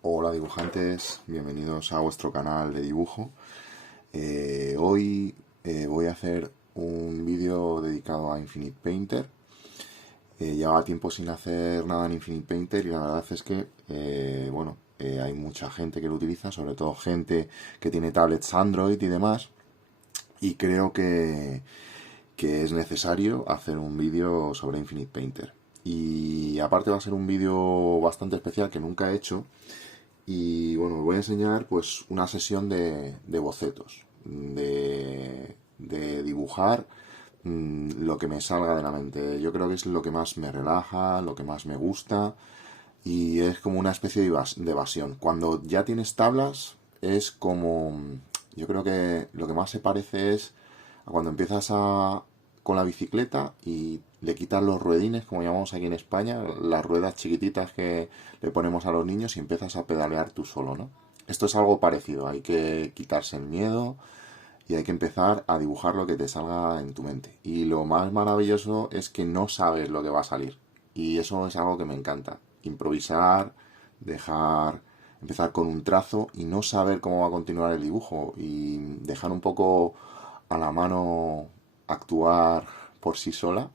Hola dibujantes, bienvenidos a vuestro canal de dibujo. Hoy voy a hacer un vídeo dedicado a Infinite Painter. Llevaba tiempo sin hacer nada en Infinite Painter y la verdad es que, hay mucha gente que lo utiliza, sobre todo gente que tiene tablets Android y demás. Y creo que es necesario hacer un vídeo sobre Infinite Painter. Y aparte va a ser un vídeo bastante especial que nunca he hecho. Y bueno, os voy a enseñar pues una sesión de bocetos, de dibujar lo que me salga de la mente. Yo creo que es lo que más me relaja, lo que más me gusta y es como una especie de evasión. Cuando ya tienes tablas es como, yo creo que lo que más se parece es a cuando empiezas con la bicicleta y le quitas los ruedines, como llamamos aquí en España, las ruedas chiquititas que le ponemos a los niños y empiezas a pedalear tú solo, ¿no? Esto es algo parecido, hay que quitarse el miedo y hay que empezar a dibujar lo que te salga en tu mente. Y lo más maravilloso es que no sabes lo que va a salir. Y eso es algo que me encanta. Improvisar, dejar, empezar con un trazo y no saber cómo va a continuar el dibujo. Y dejar un poco a la mano actuar por sí sola.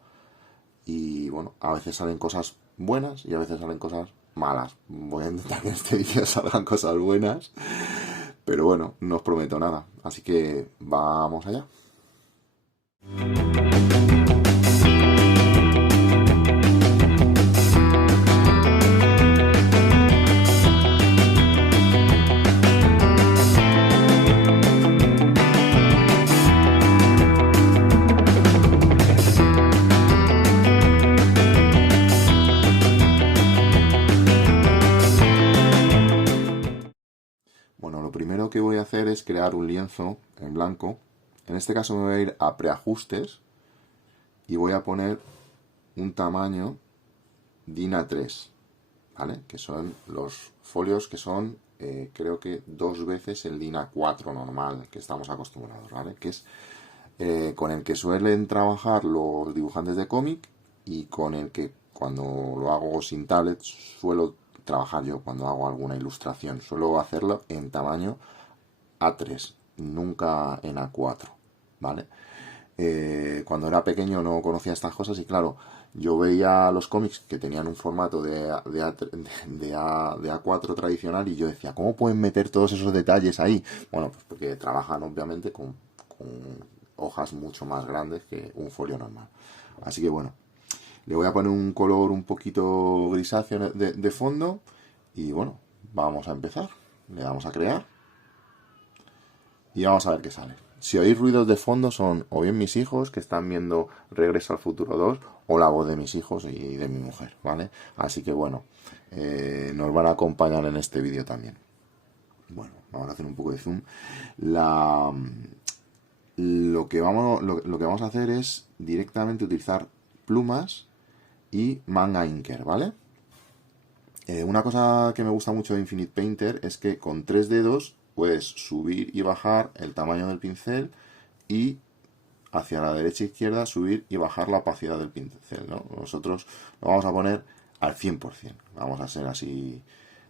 Y bueno, a veces salen cosas buenas y a veces salen cosas malas. Voy a intentar que en este vídeo salgan cosas buenas. Pero bueno, no os prometo nada. Así que vamos allá. Bueno, lo primero que voy a hacer es crear un lienzo en blanco. En este caso me voy a ir a preajustes y voy a poner un tamaño DIN A3, ¿vale? Que son los folios que son, creo que 2 veces el DIN A4 normal que estamos acostumbrados, ¿vale? Que es con el que suelen trabajar los dibujantes de cómic y con el que cuando lo hago sin tablet suelo trabajar yo cuando hago alguna ilustración. Suelo hacerlo en tamaño A3, nunca en A4, ¿vale? Cuando era pequeño no conocía estas cosas y claro, yo veía los cómics que tenían un formato de A4 tradicional y yo decía, ¿cómo pueden meter todos esos detalles ahí? Bueno, pues porque trabajan obviamente con hojas mucho más grandes que un folio normal. Así que bueno, le voy a poner un color un poquito grisáceo de fondo y bueno, vamos a empezar. Le damos a crear y vamos a ver qué sale. Si oís ruidos de fondo son o bien mis hijos que están viendo Regreso al Futuro 2 o la voz de mis hijos y de mi mujer, ¿vale? Así que bueno, nos van a acompañar en este vídeo también. Bueno, vamos a hacer un poco de zoom. La, lo que vamos a hacer es directamente utilizar plumas y manga inker, ¿vale? Una cosa que me gusta mucho de Infinite Painter es que con 3 dedos puedes subir y bajar el tamaño del pincel y hacia la derecha e izquierda subir y bajar la opacidad del pincel, ¿no? Nosotros lo vamos a poner al 100%, vamos a ser así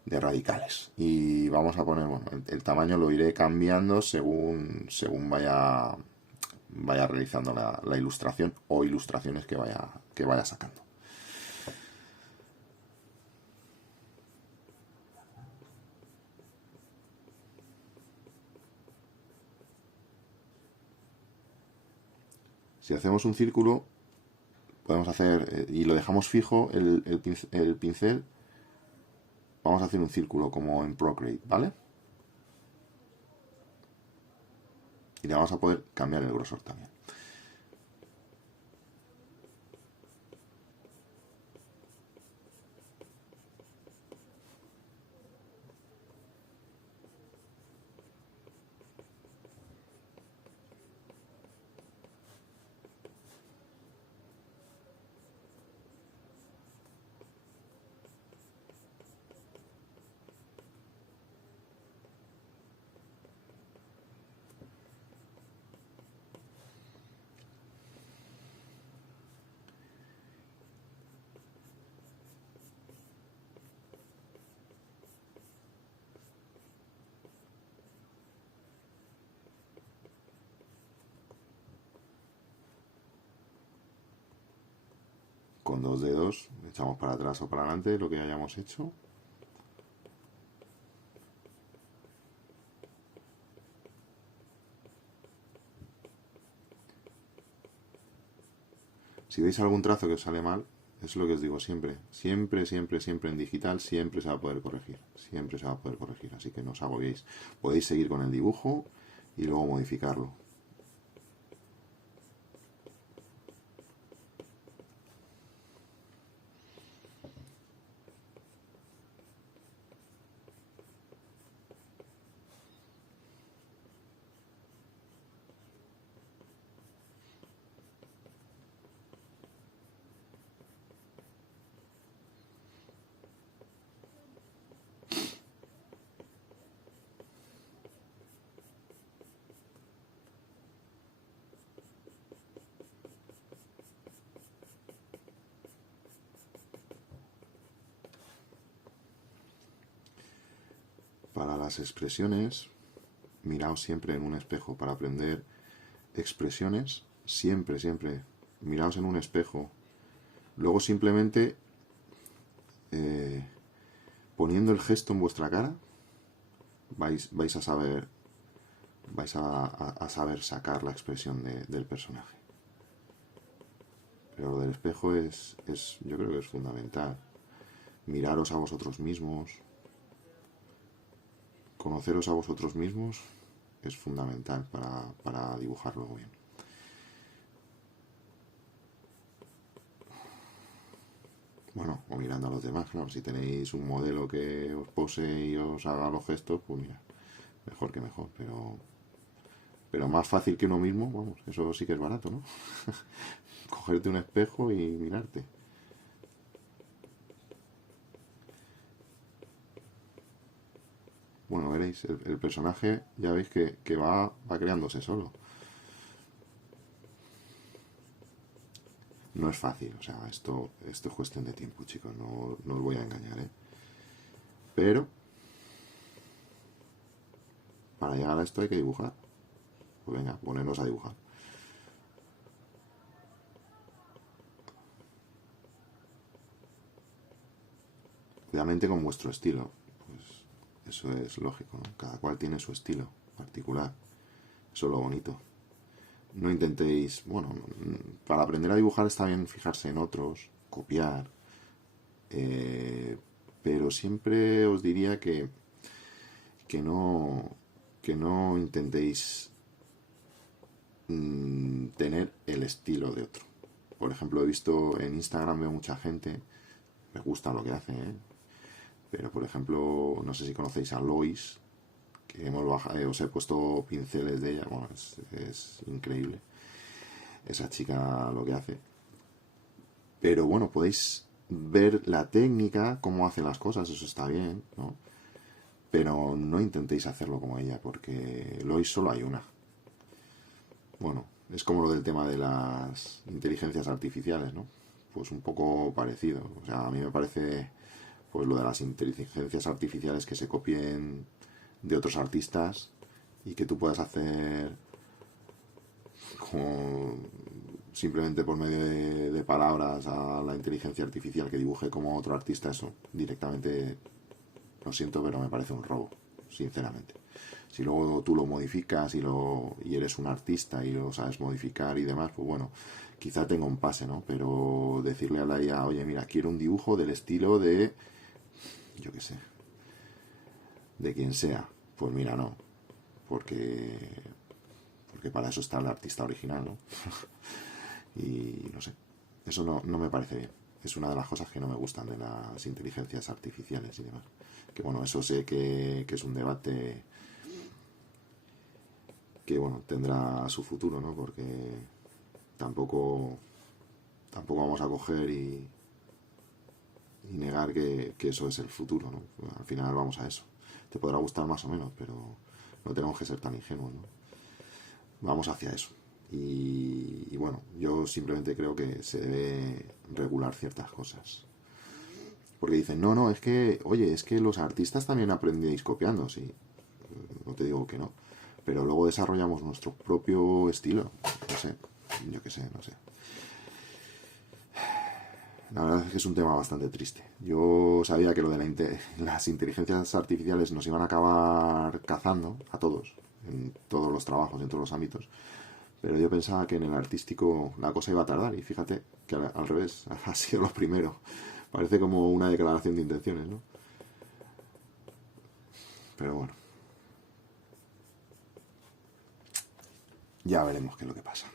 de radicales y vamos a poner, bueno, el tamaño lo iré cambiando según vaya realizando la ilustración o ilustraciones que vaya sacando. Si hacemos un círculo, podemos hacer, y lo dejamos fijo, el pincel, vamos a hacer un círculo como en Procreate, ¿vale? Y le vamos a poder cambiar el grosor también. con 2 dedos echamos para atrás o para adelante lo que hayamos hecho. Si veis algún trazo que os sale mal, es lo que os digo siempre. Siempre, siempre, siempre en digital, siempre se va a poder corregir. Siempre se va a poder corregir. Así que no os agobiéis. Podéis seguir con el dibujo y luego modificarlo. Para las expresiones, miraos siempre en un espejo. Para aprender expresiones, siempre, siempre, miraos en un espejo. Luego simplemente poniendo el gesto en vuestra cara, vais a saber saber sacar la expresión del personaje. Pero lo del espejo yo creo que es fundamental. Miraros a vosotros mismos, conoceros a vosotros mismos es fundamental para dibujar luego bien. Bueno, o mirando a los demás, claro. Si tenéis un modelo que os pose y os haga los gestos, pues mira, mejor que mejor. Pero más fácil que uno mismo, vamos, eso sí que es barato, ¿no? Cogerte un espejo y mirarte. Bueno, veréis, el personaje ya veis que va creándose solo. No es fácil, o sea, esto es cuestión de tiempo, chicos, no os voy a engañar, ¿eh? Pero para llegar a esto hay que dibujar. Pues venga, ponernos a dibujar. Obviamente con vuestro estilo, pues eso es lógico, ¿no? Cada cual tiene su estilo particular. Eso es lo bonito. No intentéis, bueno, para aprender a dibujar está bien fijarse en otros, copiar, pero siempre os diría que no intentéis tener el estilo de otro. Por ejemplo, he visto en Instagram, veo mucha gente, me gusta lo que hace, ¿eh? Pero por ejemplo, no sé si conocéis a Lois, que os he puesto pinceles de ella, bueno, es increíble esa chica lo que hace. Pero bueno, podéis ver la técnica, cómo hace las cosas, eso está bien, ¿no? Pero no intentéis hacerlo como ella, porque Lois solo hay una. Bueno, es como lo del tema de las inteligencias artificiales, ¿no? Pues un poco parecido. O sea, a mí me parece, pues lo de las inteligencias artificiales que se copien de otros artistas y que tú puedas hacer como simplemente por medio de palabras a la inteligencia artificial que dibuje como otro artista, eso directamente, lo siento, pero me parece un robo, sinceramente. Si luego tú lo modificas y eres un artista y lo sabes modificar y demás, pues bueno, quizá tenga un pase, ¿no? Pero decirle a la IA, oye, mira, quiero un dibujo del estilo de, yo qué sé, de quien sea, pues mira, no, porque para eso está el artista original, ¿no? Y no sé, eso no me parece bien. Es una de las cosas que no me gustan de las inteligencias artificiales y demás. Que bueno, eso sé que es un debate que bueno, tendrá su futuro, ¿no? Porque tampoco vamos a coger y negar que eso es el futuro, ¿no? Al final vamos a eso. Te podrá gustar más o menos, pero no tenemos que ser tan ingenuos, ¿no? Vamos hacia eso. Y bueno, yo simplemente creo que se debe regular ciertas cosas. Porque dicen, no, es que, oye, es que los artistas también aprendéis copiando, sí. No te digo que no. Pero luego desarrollamos nuestro propio estilo. No sé, yo qué sé, no sé. La verdad es que es un tema bastante triste. Yo sabía que lo de las inteligencias artificiales nos iban a acabar cazando a todos, en todos los trabajos, en todos los ámbitos, pero yo pensaba que en el artístico la cosa iba a tardar y fíjate que al revés, ha sido lo primero. Parece como una declaración de intenciones, ¿no? Pero bueno, ya veremos qué es lo que pasa.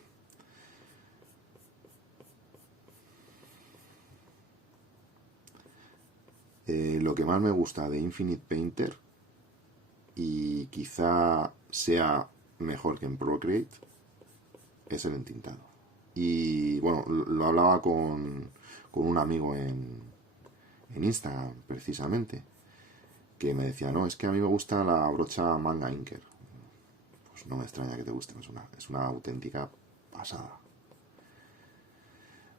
Lo que más me gusta de Infinite Painter, y quizá sea mejor que en Procreate, es el entintado. Y bueno, lo hablaba con un amigo en Instagram, precisamente, que me decía, no, es que a mí me gusta la brocha Manga Inker. Pues no me extraña que te guste, es una auténtica pasada.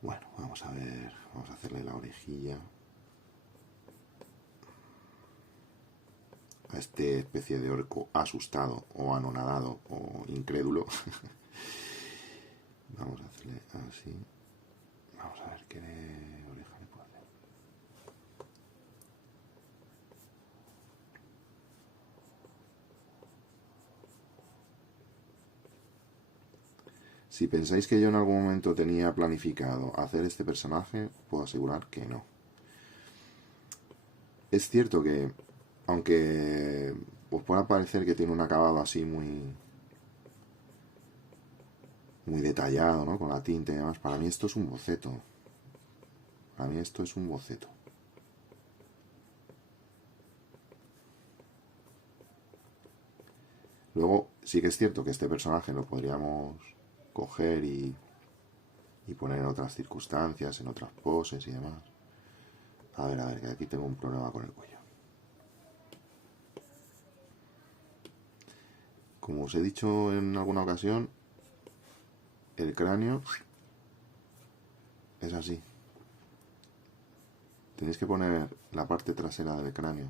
Bueno, vamos a ver, vamos a hacerle la orejilla a este especie de orco asustado o anonadado o incrédulo. Vamos a hacerle así. Vamos a ver qué oreja le puedo hacer. Si pensáis que yo en algún momento tenía planificado hacer este personaje, puedo asegurar que no. Es cierto que, aunque os pueda parecer que tiene un acabado así muy detallado, ¿no? Con la tinta y demás, para mí esto es un boceto. Para mí esto es un boceto. Luego, sí que es cierto que este personaje lo podríamos coger y poner en otras circunstancias, en otras poses y demás. A ver, que aquí tengo un problema con el cuello. Como os he dicho en alguna ocasión, el cráneo es así. Tenéis que poner la parte trasera del cráneo.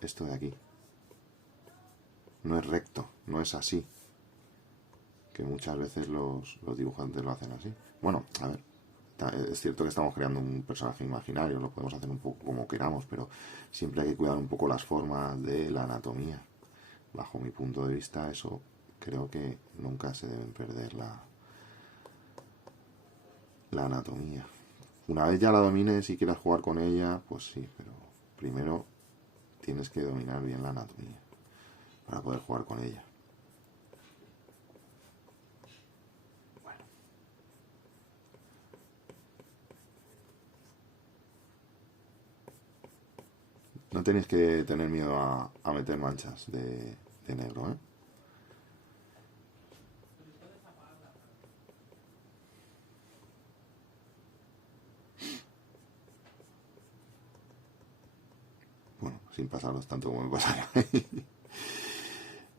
Esto de aquí. No es recto, no es así. Que muchas veces los dibujantes lo hacen así. Bueno, a ver, es cierto que estamos creando un personaje imaginario, lo podemos hacer un poco como queramos, pero siempre hay que cuidar un poco las formas de la anatomía. Bajo mi punto de vista, eso creo que nunca se deben perder la anatomía. Una vez ya la domines y quieras jugar con ella, pues sí, pero primero tienes que dominar bien la anatomía para poder jugar con ella. Bueno. No tenéis que tener miedo a meter manchas de negro, ¿eh? Bueno, sin pasarlos tanto como me pasaron.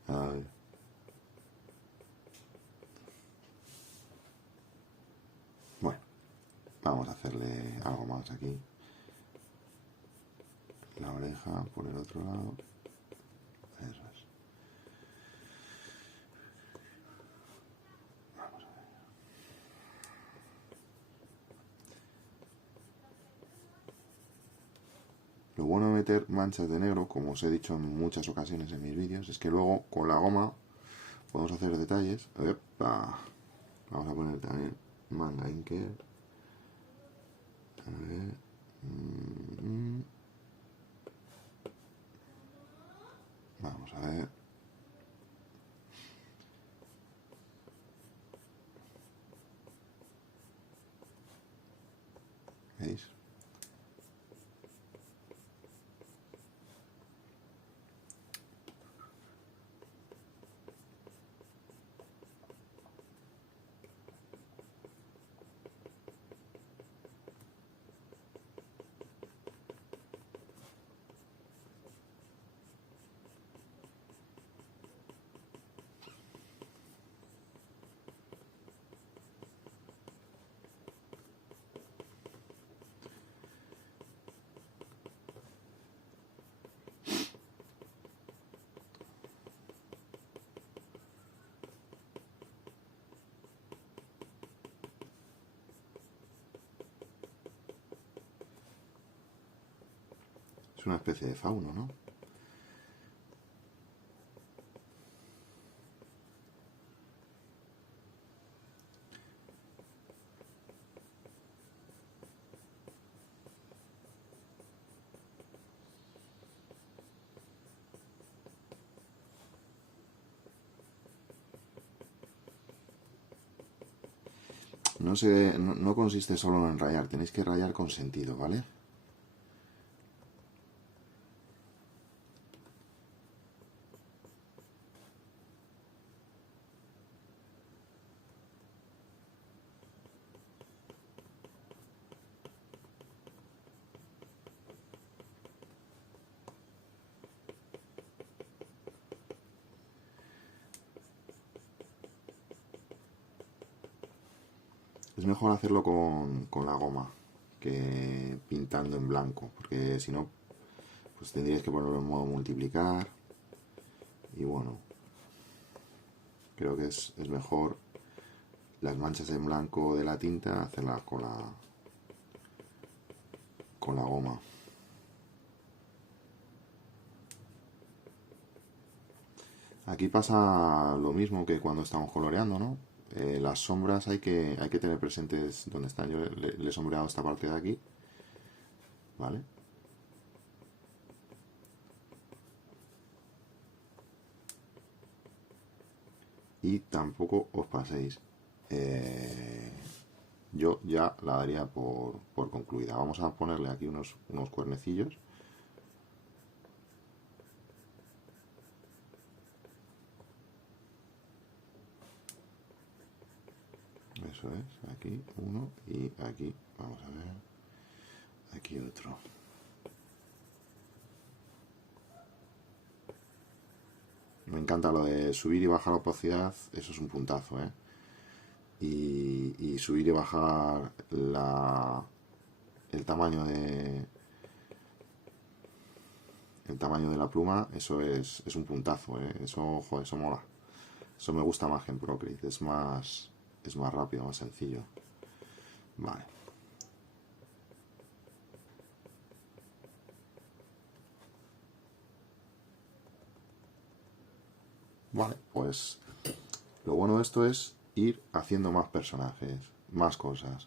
A ver. Bueno, vamos a hacerle algo más aquí. La oreja por el otro lado. Eso es. Vamos a ver. Lo bueno de meter manchas de negro, como os he dicho en muchas ocasiones en mis vídeos, es que luego con la goma podemos hacer detalles. ¡Epa! Vamos a poner también Manga Inker. A ver. Vamos a ver. ¿Veis? Es una especie de fauno, ¿no? No consiste solo en rayar, tenéis que rayar con sentido, ¿vale? Es mejor hacerlo con la goma que pintando en blanco, porque si no, pues tendríais que ponerlo en modo multiplicar. Y bueno, creo que es mejor las manchas en blanco de la tinta hacerlas con la goma. Aquí pasa lo mismo que cuando estamos coloreando, ¿no? Las sombras hay que tener presentes dónde están. Yo le he sombreado esta parte de aquí, ¿vale? Y tampoco os paséis. Yo ya la daría por concluida. Vamos a ponerle aquí unos cuernecillos. Eso es, aquí uno y aquí, vamos a ver, aquí otro. Me encanta lo de subir y bajar la opacidad, eso es un puntazo, ¿eh? Y subir y bajar el tamaño el tamaño de la pluma, eso es un puntazo, ¿eh? Eso, joder, eso mola. Eso me gusta más que en Procreate, es más rápido, más sencillo. Vale. Vale, pues lo bueno de esto es ir haciendo más personajes, más cosas.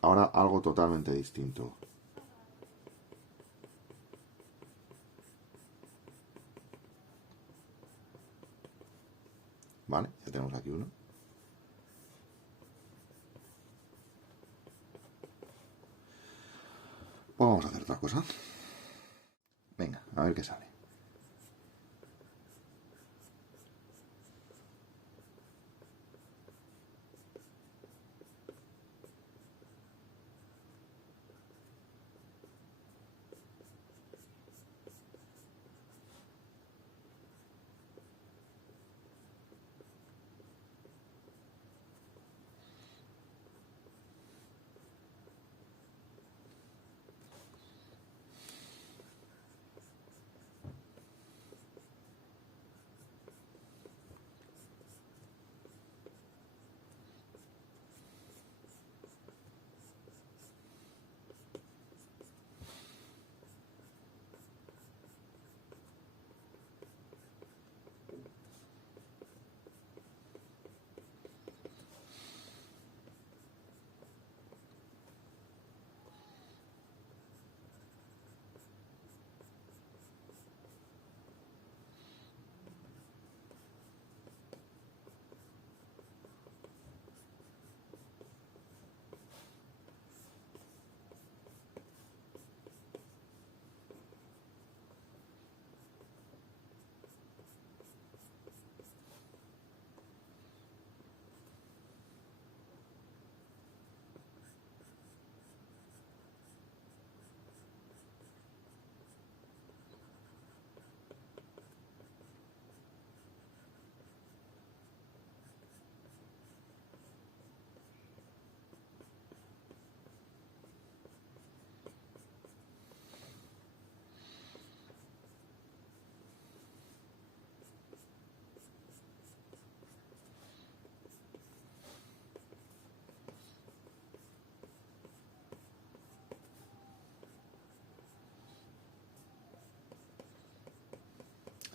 Ahora algo totalmente distinto. Vale, ya tenemos aquí uno. Pues vamos a hacer otra cosa. Venga, a ver qué sale.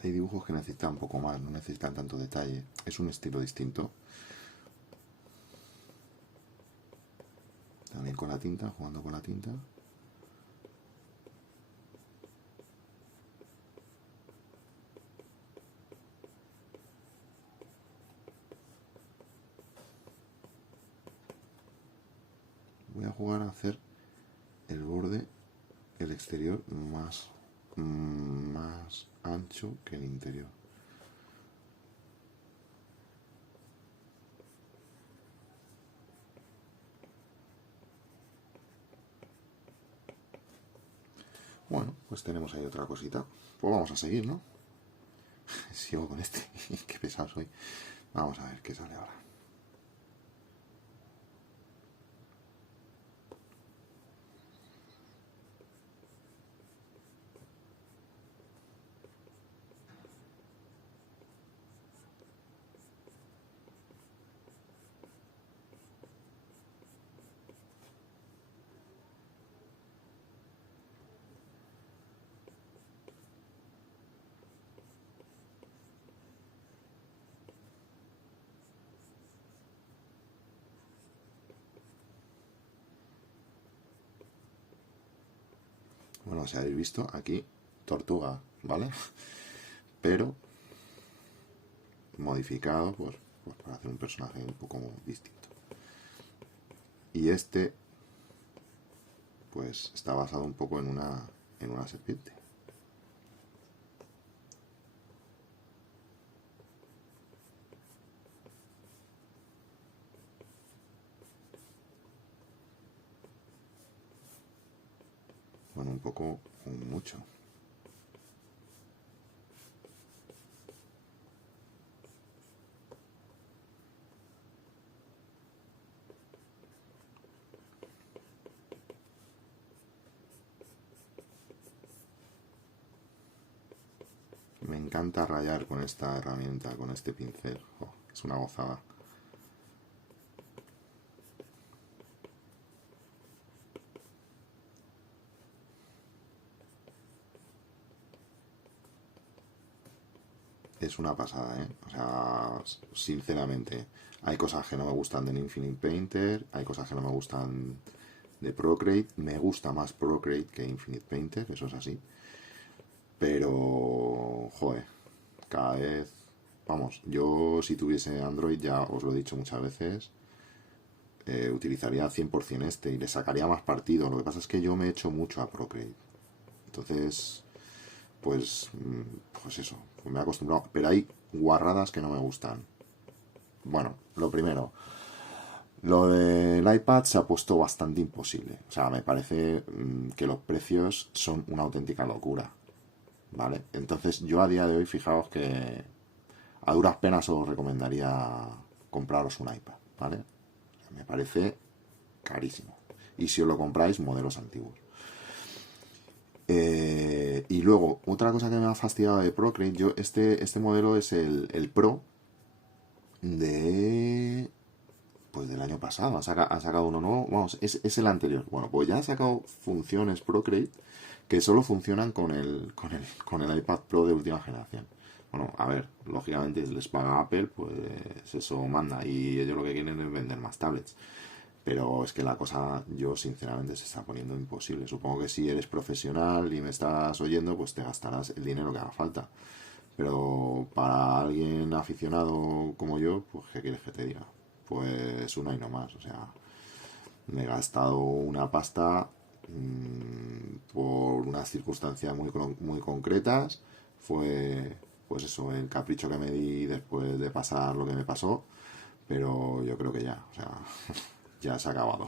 Hay dibujos que necesitan un poco más, no necesitan tanto detalle. Es un estilo distinto. También con la tinta, jugando con la tinta. Voy a jugar a hacer el borde, el exterior más ancho que el interior. Bueno, pues tenemos ahí otra cosita. Pues vamos a seguir, ¿no? Sigo con este. Qué pesado soy. Vamos a ver qué sale ahora. Bueno, si habéis visto aquí, tortuga, ¿vale? Pero modificado pues para hacer un personaje un poco distinto. Y este, pues está basado un poco en una serpiente. Bueno, un poco, mucho. Me encanta rayar con esta herramienta, con este pincel. Oh, es una gozada. Es una pasada, ¿eh? O sea, sinceramente, hay cosas que no me gustan del Infinite Painter, hay cosas que no me gustan de Procreate. Me gusta más Procreate que Infinite Painter, eso es así. Pero, joder, cada vez, vamos, yo si tuviese Android, ya os lo he dicho muchas veces, utilizaría 100% este y le sacaría más partido. Lo que pasa es que yo me he hecho mucho a Procreate. Entonces, pues eso, pues me he acostumbrado. Pero hay guarradas que no me gustan. Bueno, lo primero, lo del iPad se ha puesto bastante imposible. O sea, me parece que los precios son una auténtica locura. ¿Vale? Entonces yo a día de hoy, fijaos que a duras penas os recomendaría compraros un iPad, ¿vale? Me parece carísimo. Y si os lo compráis, modelos antiguos. Y luego, otra cosa que me ha fastidiado de Procreate, yo este modelo es el Pro de pues del año pasado. Ha sacado uno nuevo, vamos, es el anterior. Bueno, pues ya ha sacado funciones Procreate que solo funcionan con el iPad Pro de última generación. Bueno, a ver, lógicamente les paga Apple, pues eso manda. Y ellos lo que quieren es vender más tablets. Pero es que la cosa, yo sinceramente, se está poniendo imposible. Supongo que si eres profesional y me estás oyendo, pues te gastarás el dinero que haga falta. Pero para alguien aficionado como yo, pues ¿qué quieres que te diga? Pues una y no más. O sea, me he gastado una pasta por unas circunstancias muy concretas. Fue, pues eso, el capricho que me di después de pasar lo que me pasó. Pero yo creo que ya, o sea, ya se ha acabado.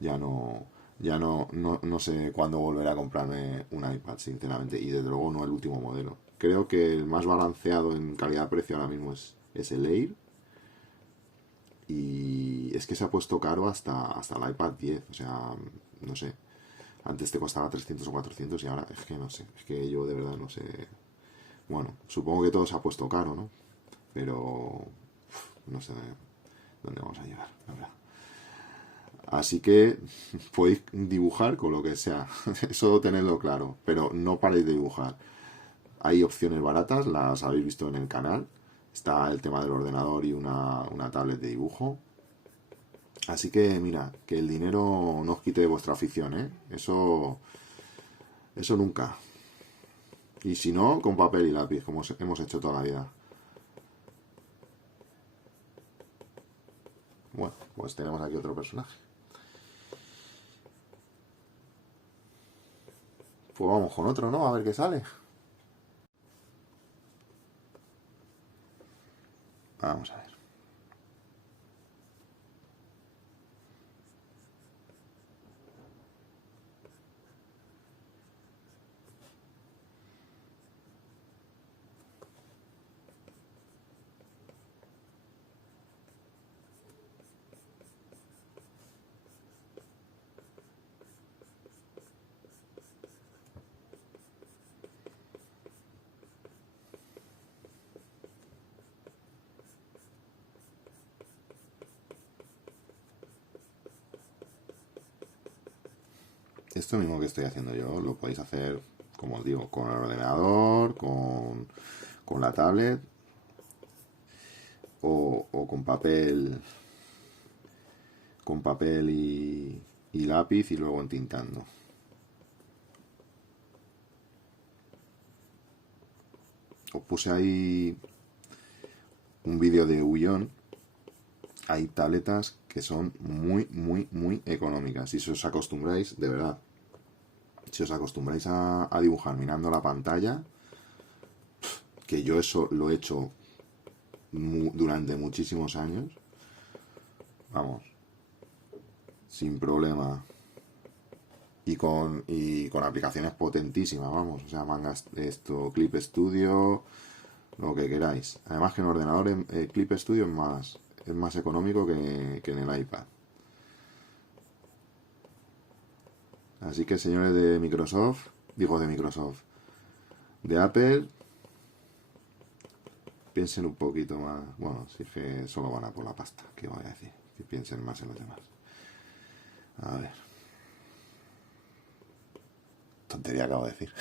Ya no sé cuándo volveré a comprarme un iPad, sinceramente. Y desde luego no el último modelo. Creo que el más balanceado en calidad-precio ahora mismo es el Air. Y es que se ha puesto caro hasta el iPad 10. O sea, no sé. Antes te costaba 300 o 400 y ahora es que no sé. Es que yo de verdad no sé. Bueno, supongo que todo se ha puesto caro, ¿no? Pero no sé dónde vamos a llegar, la verdad. Así que podéis dibujar con lo que sea. Eso tenedlo claro. Pero no paréis de dibujar. hay opciones baratas, las habéis visto en el canal. Está el tema del ordenador y una tablet de dibujo. Así que mira, que el dinero no os quite vuestra afición, ¿eh? Eso nunca. Y si no, con papel y lápiz, como hemos hecho toda la vida. Bueno, pues tenemos aquí otro personaje. Pues vamos con otro, ¿no? A ver qué sale. Vamos a ver. Esto mismo que estoy haciendo yo, lo podéis hacer, como os digo, con el ordenador, con la tablet o con papel y lápiz y luego entintando. Os puse ahí un vídeo de Ullón. Hay tabletas que son muy, muy, muy económicas. Y si os acostumbráis, de verdad, si os acostumbráis a dibujar mirando la pantalla, que yo eso lo he hecho durante muchísimos años, vamos, sin problema. Y con aplicaciones potentísimas, vamos, o sea, mangas, esto, Clip Studio, lo que queráis. Además que en ordenador Clip Studio es más económico que en el iPad. Así que señores de Microsoft, de Apple, piensen un poquito más. Bueno, si es que solo van a por la pasta, ¿qué voy a decir? Que piensen más en los demás. A ver. Tontería acabo de decir.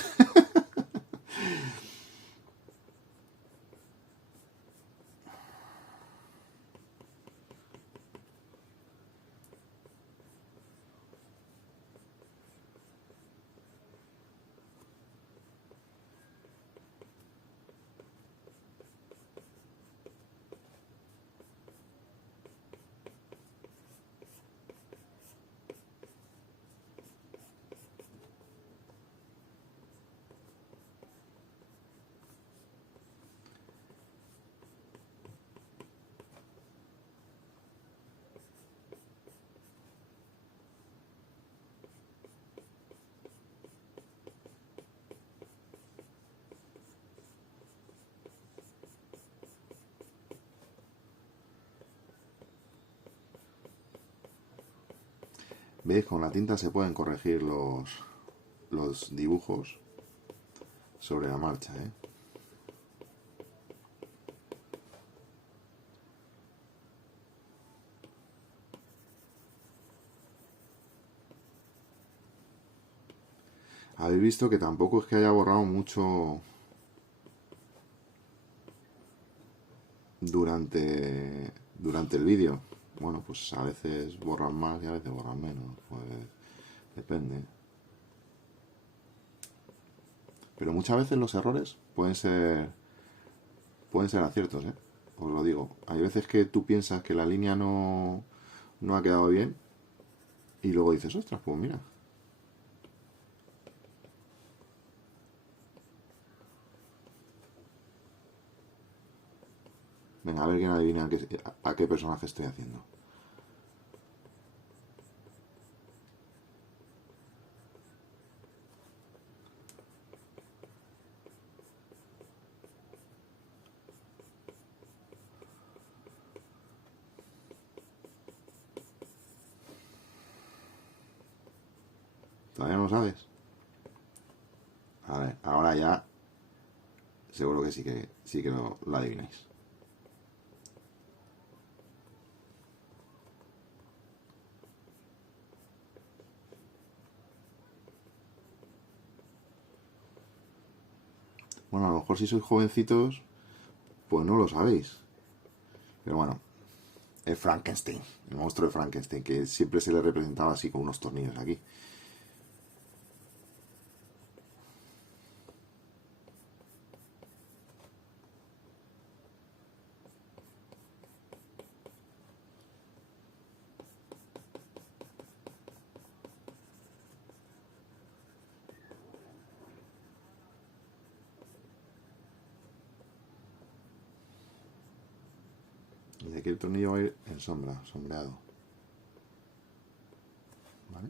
¿Veis? Con la tinta se pueden corregir los dibujos sobre la marcha, ¿eh? Habéis visto que tampoco es que haya borrado mucho durante el vídeo. Bueno, pues a veces borran más y a veces borran menos. Pues depende. Pero muchas veces los errores pueden ser aciertos, ¿eh? Os lo digo. Hay veces que tú piensas que la línea no ha quedado bien y luego dices, ostras, pues mira. Venga, a ver quién adivina a qué personaje estoy haciendo. ¿Todavía no lo sabes? A ver, ahora ya seguro que sí que lo adivináis. Bueno, a lo mejor si sois jovencitos, pues no lo sabéis. Pero bueno, el Frankenstein, el monstruo de Frankenstein, que siempre se le representaba así con unos tornillos aquí. Y de aquí el tornillo va a ir en sombra, sombreado. ¿Vale?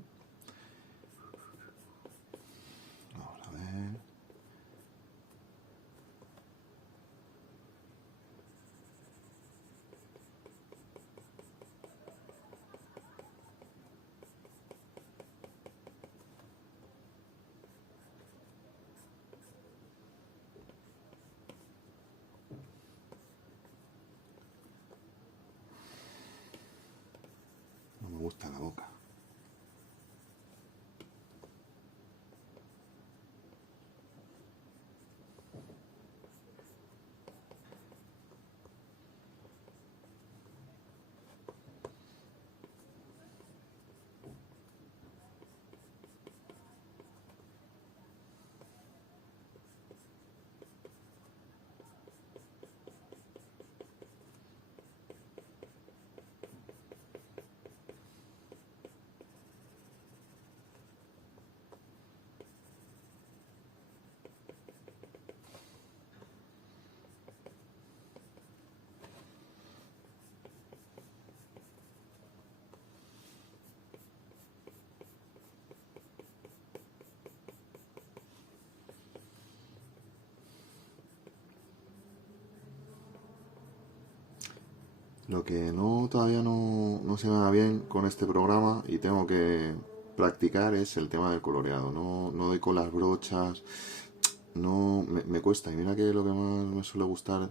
Vamos a ver. No me gusta la boca. Lo que no todavía no se me da bien con este programa y tengo que practicar es el tema del coloreado. No doy con las brochas, no me cuesta. Y mira que lo que más me suele gustar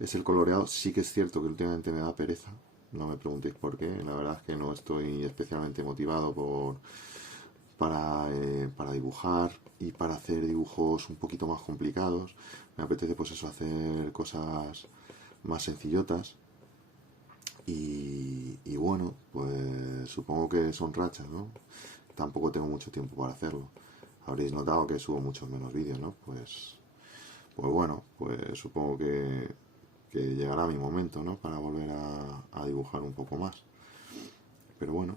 es el coloreado. Sí que es cierto que últimamente me da pereza. No me preguntéis por qué. La verdad es que no estoy especialmente motivado para dibujar y para hacer dibujos un poquito más complicados. Me apetece pues eso, hacer cosas más sencillotas. Y bueno, pues supongo que son rachas, ¿no? Tampoco tengo mucho tiempo para hacerlo. Habréis notado que subo muchos menos vídeos, ¿no? Pues bueno, pues supongo que llegará mi momento, ¿no? Para volver a dibujar un poco más. Pero bueno,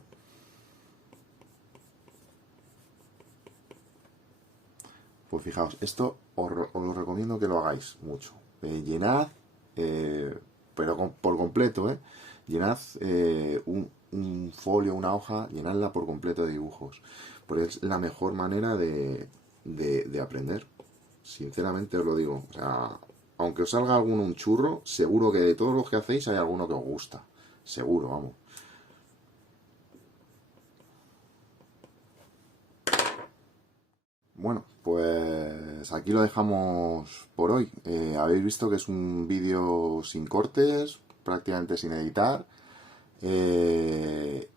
pues fijaos, esto os lo recomiendo que lo hagáis mucho. Llenad, eh, pero por completo, ¿eh? Llenad un folio, una hoja, llenadla por completo de dibujos. Porque es la mejor manera de aprender. Sinceramente os lo digo. O sea, aunque os salga alguno un churro, seguro que de todos los que hacéis hay alguno que os gusta. Seguro, vamos. Bueno, pues aquí lo dejamos por hoy. Habéis visto que es un vídeo sin cortes, prácticamente sin editar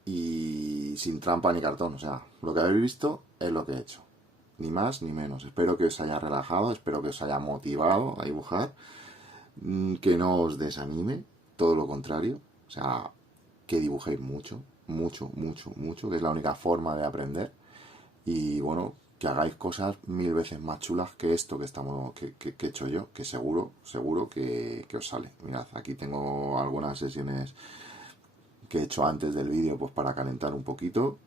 y sin trampa ni cartón. O sea, lo que habéis visto es lo que he hecho. Ni más ni menos. Espero que os haya relajado, espero que os haya motivado a dibujar, que no os desanime, todo lo contrario. O sea, que dibujéis mucho, mucho, mucho, mucho, que es la única forma de aprender. Y bueno, que hagáis cosas mil veces más chulas que esto que estamos que he hecho yo, que seguro que os sale. Mirad, aquí tengo algunas sesiones que he hecho antes del vídeo pues para calentar un poquito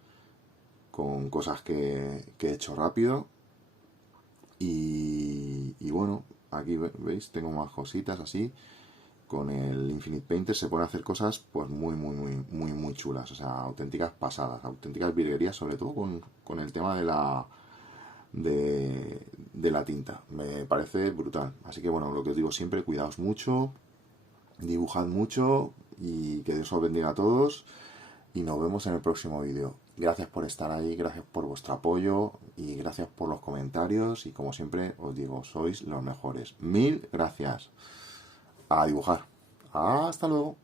con cosas que he hecho rápido y bueno, aquí veis, tengo más cositas así. Con el Infinite Painter se pueden hacer cosas pues muy chulas, o sea, auténticas pasadas, auténticas virguerías, sobre todo con el tema de la tinta. Me parece brutal. Así que bueno, lo que os digo siempre, cuidaos mucho, dibujad mucho y que Dios os bendiga a todos y nos vemos en el próximo vídeo. Gracias por estar ahí, gracias por vuestro apoyo y gracias por los comentarios y como siempre os digo, sois los mejores. Mil gracias. A dibujar. Hasta luego.